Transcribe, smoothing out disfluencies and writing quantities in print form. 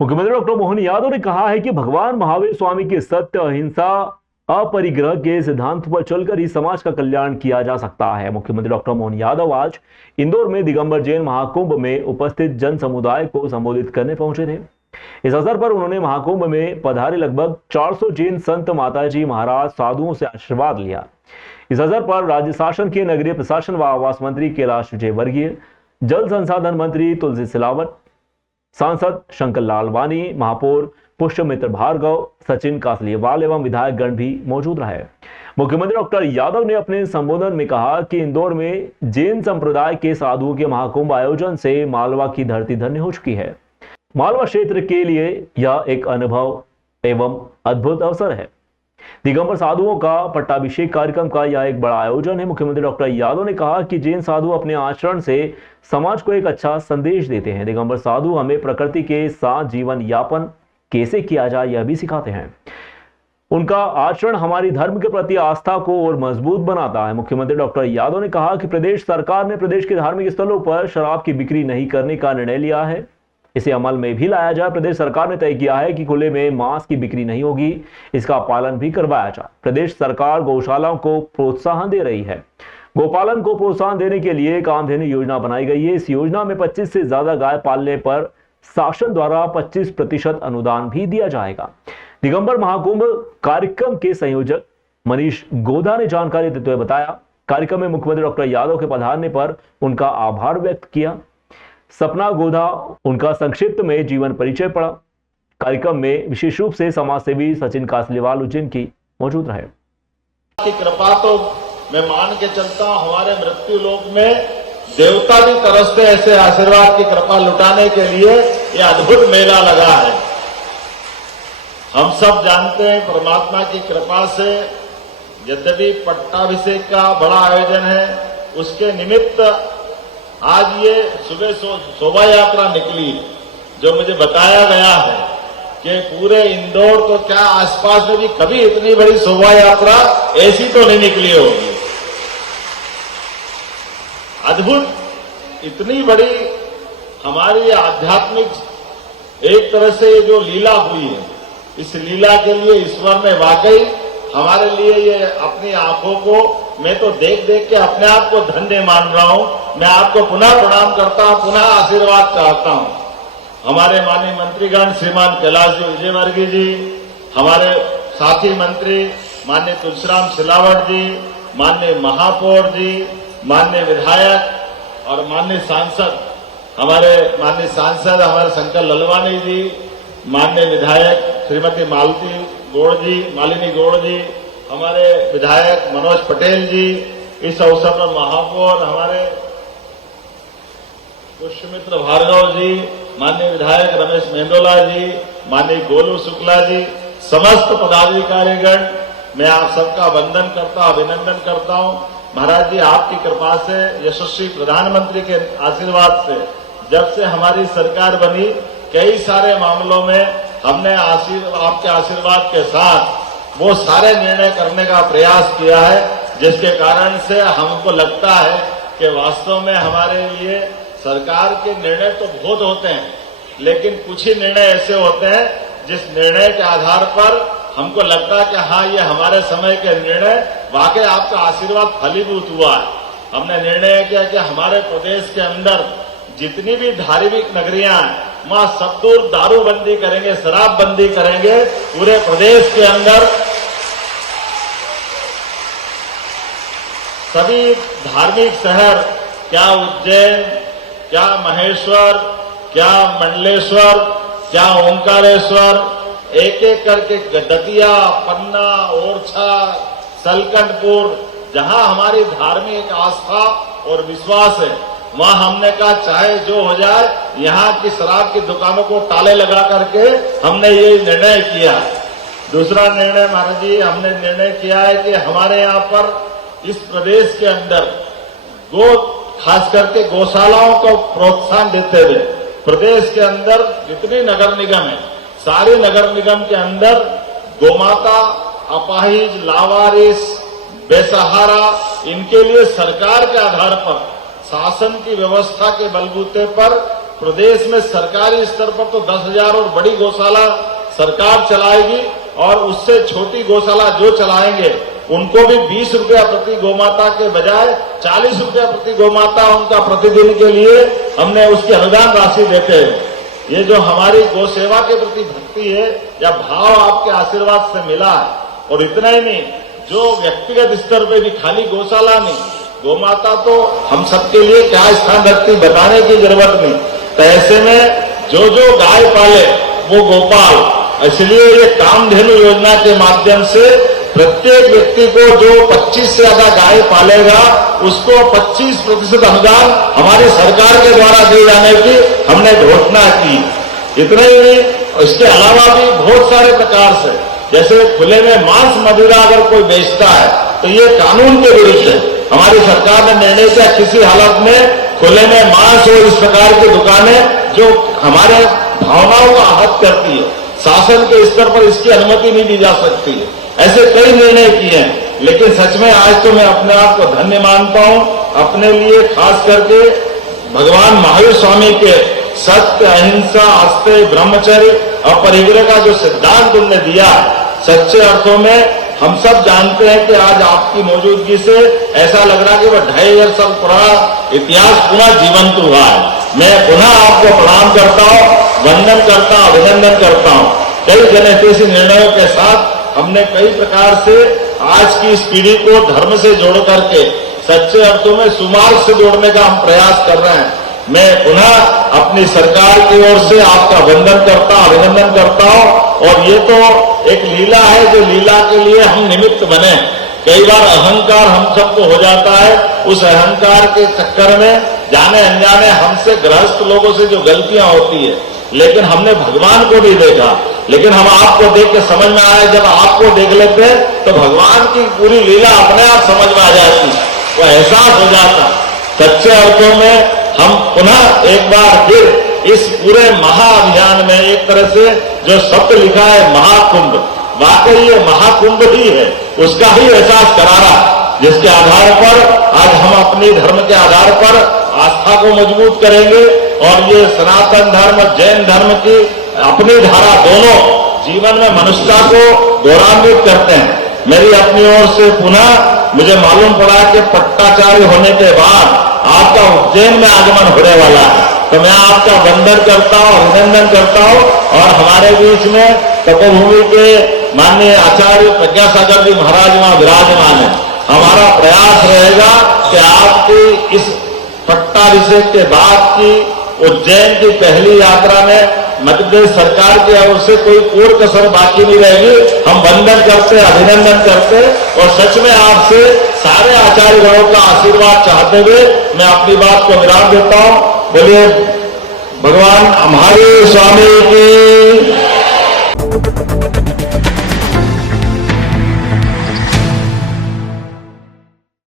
मुख्यमंत्री डॉक्टर मोहन यादव ने कहा है कि भगवान महावीर स्वामी के सत्य, अहिंसा, अपरिग्रह के सिद्धांत पर चलकर ही समाज का कल्याण किया जा सकता है। मुख्यमंत्री डॉक्टर मोहन यादव आज इंदौर में दिगंबर जैन महाकुंभ में उपस्थित जन समुदाय को संबोधित करने पहुंचे थे। इस अवसर पर उन्होंने महाकुंभ में पधारे लगभग 400 जैन संत, माताजी, महाराज, साधुओं से आशीर्वाद लिया। इस अवसर पर राज्य शासन के नगरीय प्रशासन व आवास मंत्री कैलाश विजयवर्गीय, जल संसाधन मंत्री तुलसी सिलावट, सांसद शंकर लालवानी, महापौर पुष्पमित्र भार्गव, सचिन कासलीवाल एवं विधायक गण भी मौजूद रहे। मुख्यमंत्री डॉक्टर यादव ने अपने संबोधन में कहा कि इंदौर में जैन संप्रदाय के साधुओं के महाकुंभ आयोजन से मालवा की धरती धन्य हो चुकी है। मालवा क्षेत्र के लिए यह एक अनुभव एवं अद्भुत अवसर है। दिगंबर साधुओं का पट्टाभिषेक कार्यक्रम का यह एक बड़ा आयोजन है। मुख्यमंत्री डॉक्टर यादव ने कहा कि जैन साधु अपने आचरण से समाज को एक अच्छा संदेश देते हैं। दिगंबर साधु हमें प्रकृति के साथ जीवन यापन कैसे किया जाए यह भी सिखाते हैं। उनका आचरण हमारी धर्म के प्रति आस्था को और मजबूत बनाता है। मुख्यमंत्री डॉक्टर यादव ने कहा कि प्रदेश सरकार ने प्रदेश के धार्मिक स्थलों पर शराब की बिक्री नहीं करने का निर्णय लिया है। इसे अमल में भी लाया जाए। प्रदेश सरकार ने तय किया है कि खुले में मांस की बिक्री नहीं होगी, इसका पालन भी करवाया जाए। प्रदेश सरकार गौशालाओं को प्रोत्साहन दे रही है। गोपालन को प्रोत्साहन देने के लिए कामधेनु योजना बनाई गई है। इस योजना में 25 से ज्यादा गाय पालने पर शासन द्वारा 25% अनुदान भी दिया जाएगा। दिगंबर महाकुंभ कार्यक्रम के संयोजक मनीष गोधा ने जानकारी देते हुए बताया, कार्यक्रम में मुख्यमंत्री डॉक्टर यादव के पधारने पर उनका आभार व्यक्त किया। सपना गोधा उनका संक्षिप्त में जीवन परिचय पढ़ा। कार्यक्रम में विशेष रूप से समाज सेवी सचिन कासलीवाल उज्जैन की मौजूद रहे। की कृपा तो मैं मान के चलता हूं, हमारे मृत्यु लोक में देवता भी तरसते ऐसे आशीर्वाद की कृपा लुटाने के लिए ये अद्भुत मेला लगा है। हम सब जानते हैं परमात्मा की कृपा से यद्यपि पट्टाभिषेक का बड़ा आयोजन है, उसके निमित्त आज ये सुबह शोभा यात्रा निकली, जो मुझे बताया गया है कि पूरे इंदौर तो क्या आसपास में भी कभी इतनी बड़ी शोभा यात्रा ऐसी तो नहीं निकली होगी। अद्भुत इतनी बड़ी हमारी आध्यात्मिक एक तरह से जो लीला हुई है, इस लीला के लिए ईश्वर ने वाकई हमारे लिए ये अपनी आंखों को मैं तो देख देख के अपने आप को धन्य मान रहा हूं। मैं आपको पुनः प्रणाम करता हूं, पुनः आशीर्वाद चाहता हूं। हमारे माननीय मंत्रीगण श्रीमान कैलाश विजयवर्गीय जी, हमारे साथी मंत्री माननीय तुलसीराम सिलावट जी, माननीय महापौर जी, माननीय विधायक और माननीय सांसद, हमारे हमारे शंकर ललवानी जी, माननीय विधायक श्रीमती मालिनी गौड़ जी, हमारे विधायक मनोज पटेल जी, इस अवसर पर महापौर हमारे पुष्पमित्र भार्गव जी, माननीय विधायक रमेश मेंदोला जी, माननीय गोलू शुक्ला जी, समस्त पदाधिकारीगण, मैं आप सबका वंदन करता अभिनंदन करता हूं। महाराज जी, आपकी कृपा से, यशस्वी प्रधानमंत्री के आशीर्वाद से जब से हमारी सरकार बनी, कई सारे मामलों में हमने आपके आशीर्वाद के साथ वो सारे निर्णय करने का प्रयास किया है, जिसके कारण से हमको लगता है कि वास्तव में हमारे लिए सरकार के निर्णय तो बहुत होते हैं, लेकिन कुछ ही निर्णय ऐसे होते हैं जिस निर्णय के आधार पर हमको लगता है कि हाँ, ये हमारे समय के निर्णय वाकई आपका आशीर्वाद फलीभूत हुआ है। हमने निर्णय किया कि हमारे प्रदेश के अंदर जितनी भी धार्मिक नगरियां हैं, वहां सब दूर दारूबंदी करेंगे, शराबबंदी करेंगे। पूरे प्रदेश के अंदर सभी धार्मिक शहर, क्या उज्जैन, क्या महेश्वर, क्या मंडलेश्वर, क्या ओंकारेश्वर, एक एक करके दतिया, पन्ना, ओरछा, सलकनपुर, जहां हमारी धार्मिक आस्था और विश्वास है, वहां हमने कहा चाहे जो हो जाए, यहाँ की शराब की दुकानों को ताले लगा करके हमने ये निर्णय किया। दूसरा निर्णय महाराज जी, हमने निर्णय किया है कि हमारे यहाँ पर इस प्रदेश के अंदर खास करके गौशालाओं को प्रोत्साहन देते हुए प्रदेश के अंदर जितनी नगर निगम है, सारे नगर निगम के अंदर गोमाता, अपाहिज, लावारिस, बेसहारा, इनके लिए सरकार के आधार पर, शासन की व्यवस्था के बलबूते पर प्रदेश में सरकारी स्तर पर तो 10,000 और बड़ी गौशाला सरकार चलाएगी, और उससे छोटी गौशाला जो चलाएंगे उनको भी 20 रुपया प्रति गौमाता के बजाय 40 रुपया प्रति गौमाता उनका प्रतिदिन के लिए हमने उसकी अनुदान राशि देते हैं। ये जो हमारी गौ सेवा के प्रति भक्ति है या भाव आपके आशीर्वाद से मिला है, और इतना ही नहीं, जो व्यक्तिगत स्तर पे भी खाली गौशाला नहीं, गौमाता तो हम सबके लिए क्या स्थान रखती बताने की जरूरत नहीं। तो ऐसे में जो जो गाय पाले वो गोपाल, इसलिए ये कामधेनु योजना के माध्यम से प्रत्येक व्यक्ति को जो 25 से ज्यादा गाय पालेगा उसको 25% अनुदान हमारी सरकार के द्वारा दिए जाने की हमने घोषणा की। इतना ही नहीं, इसके अलावा भी बहुत सारे प्रकार से, जैसे खुले में मांस मदिरा अगर कोई बेचता है तो ये कानून के विरुद्ध है। हमारी सरकार ने निर्णय किया किसी हालत में खुले में मांस और इस प्रकार की दुकानें जो हमारे भावनाओं को आहत करती है, शासन के स्तर पर इसकी अनुमति नहीं दी जा सकती है। ऐसे कई निर्णय किए हैं, लेकिन सच में आज तो मैं अपने आप को धन्य मानता हूं। अपने लिए खास करके भगवान महावीर स्वामी के सत्य, अहिंसा, आस्ते, ब्रह्मचर्य और परिग्रह का जो सिद्धांत उन्होंने दिया, सच्चे अर्थों में हम सब जानते हैं कि आज आपकी मौजूदगी से ऐसा लग रहा है कि वह 2,500 साल पुराना इतिहास पुनः जीवंत हुआ है। मैं पुनः आपको प्रणाम करता हूं, वंदन करता हूं, अभिनंदन करता हूं। कई जनहितैषी निर्णयों के साथ हमने कई प्रकार से आज की इस पीढ़ी को धर्म से जोड़ करके सच्चे अर्थों में सुमार्ग से जोड़ने का हम प्रयास कर रहे हैं। मैं पुनः अपनी सरकार की ओर से आपका वंदन करता हूं, अभिनंदन करता हूं। और ये तो एक लीला है, जो लीला के लिए हम निमित्त बने। कई बार अहंकार हम सबको हो जाता है, उस अहंकार के चक्कर में जाने अनजाने हमसे गृहस्थ लोगों से जो गलतियां होती है, लेकिन हमने भगवान को नहीं देखा। लेकिन हम आपको देख के समझ में आया, जब आपको देख लेते हैं तो भगवान की पूरी लीला अपने आप समझ में आ जाती, वो एहसास हो जाता। सच्चे अर्थों में हम पुनः एक बार फिर इस पूरे महाअभियान में एक तरह से जो शब्द लिखा है महाकुंभ, वाकई ये महाकुंभ ही है, उसका ही एहसास करा रहा, जिसके आधार पर आज हम अपनी धर्म के आधार पर आस्था को मजबूत करेंगे। और ये सनातन धर्म, जैन धर्म की अपनी धारा दोनों जीवन में मनुष्यता को गौरवान्वित करते हैं। मेरी अपनी ओर से पुनः मुझे मालूम पड़ा कि पट्टाचार्य होने के बाद आपका उज्जैन में आगमन होने वाला है, तो मैं आपका वंदन करता हूं, अभिनंदन करता हूं। और हमारे बीच में तपोभूमि के माननीय आचार्य प्रज्ञासागर जी महाराज वहां विराजमान है। हमारा प्रयास रहेगा कि आपकी इस पट्टाभिषेक के बाद की उज्जैन की पहली यात्रा में मध्य प्रदेश सरकार की ओर से कोई कसर बाकी नहीं रहेगी। हम वंदन करते, अभिनंदन करते और सच में आपसे सारे आचार्यगणों का आशीर्वाद चाहते हुए मैं अपनी बात को विराम देता हूं। बोलिए भगवान महावीर स्वामी की